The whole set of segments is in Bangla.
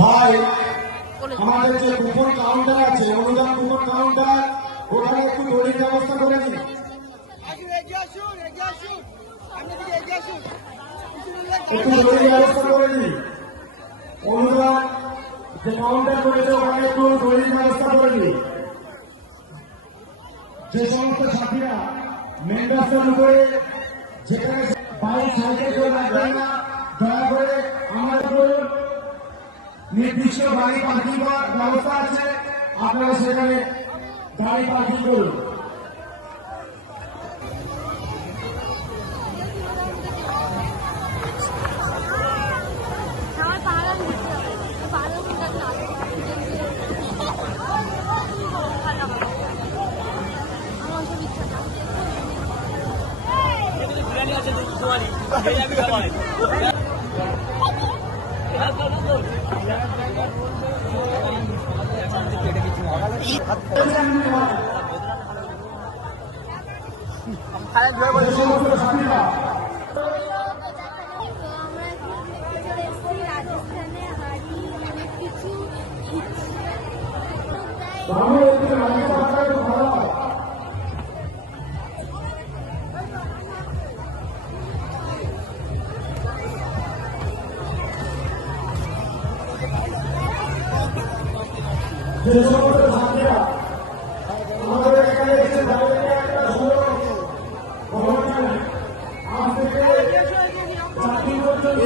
ভাই আমাদের যে কুপন কাউন্টার আছে, অনুদান কুপন কাউন্টার, ওখানে একটু দড়ির ব্যবস্থা করে দিন। একটু দড়ির ব্যবস্থা করে দিন। অনুদান যে কাউন্টার করেছে ওখানে একটু দড়ির ব্যবস্থা করে দিন। যে সমস্ত সাথীরা মেন রাস্তার উপরে যেখানে বাইক সাইকেল করে রাখবেন না, দয়া করে আমাদের বলুন নির্দিষ্ট গাড়ি পার্কিং করার ব্যবস্থা আছে, আপনারা সেখানে গাড়ি পার্কিং করুন। আমাদের এখানে এসে দাঁড়িয়ে একটা সুন্দর চাকরি পর্যন্ত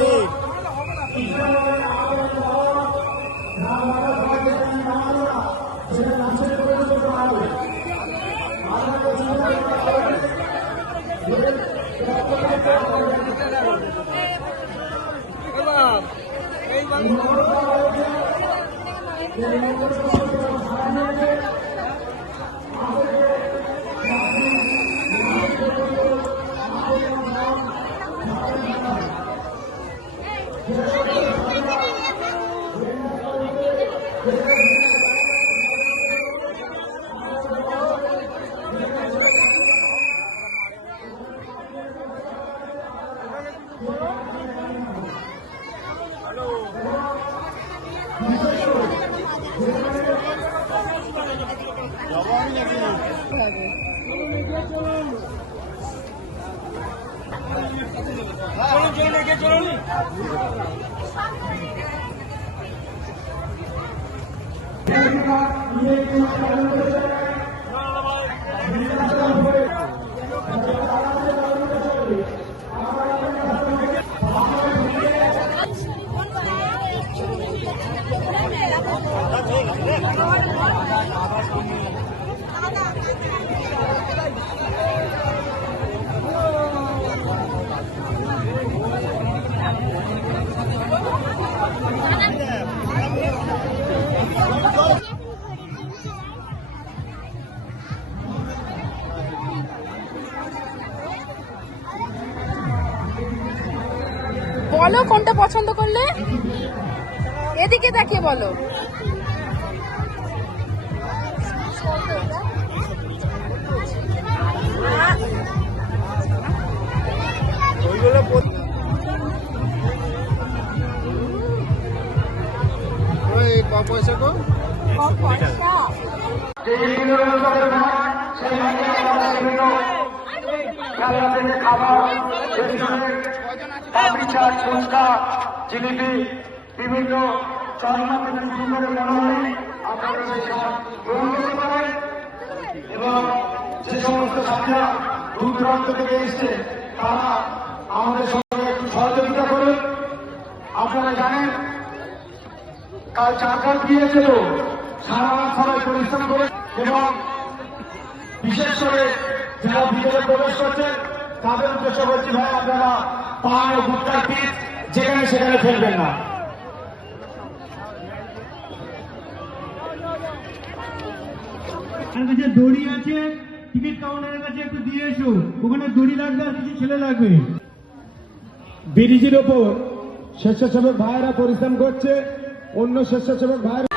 সেটা নাচের পর্যন্ত হবে। বলো কোনটা পছন্দ করলে, এদিকে তাকিয়ে বলো। পয়সা কো খাবার ফুচকা জিলিপি বিভিন্ন চশমা থেকে শুরু করে মনোহরি আপনারা সেসব গ্রহণ করতে পারেন। এবং যে সমস্ত ছাত্রীরা দূর দূরান্ত থেকে এসছে তারা আমাদের সঙ্গে একটু সহযোগিতা করুন। আপনারা জানেন কাল চাকর দিয়েছিল, সারা রাত সবাই পরিশ্রম করে এবং বিশেষ করে যারা ভিতরে প্রবেশ করছেন তাদের উদ্দেশ্য বলছি, ভাই আপনারা পান ও গুটকার পিস যেখানে সেখানে ফেলবেন না। কাছে দড়ি আছে, টিকিট কাউন্টারের কাছে একটু দিয়ে এসো, ওখানে দড়ি লাগবে আর কিছু ছেলে লাগবে। ব্রিজের ওপর স্বেচ্ছাসেবক ভাইয়েরা পরিশ্রম করছে, অন্য স্বেচ্ছাসেবক ভাইয়েরা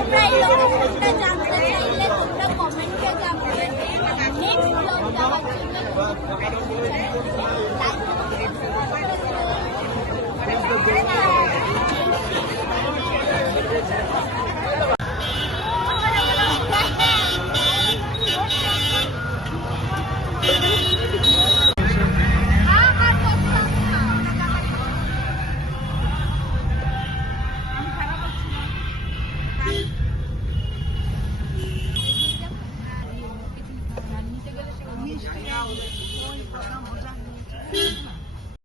তোমরা এই লোকেশনটা জানতে চাইলে তোমরা কমেন্টে জানাবে। নেক্সট ব্লগ দেওয়ার জন্য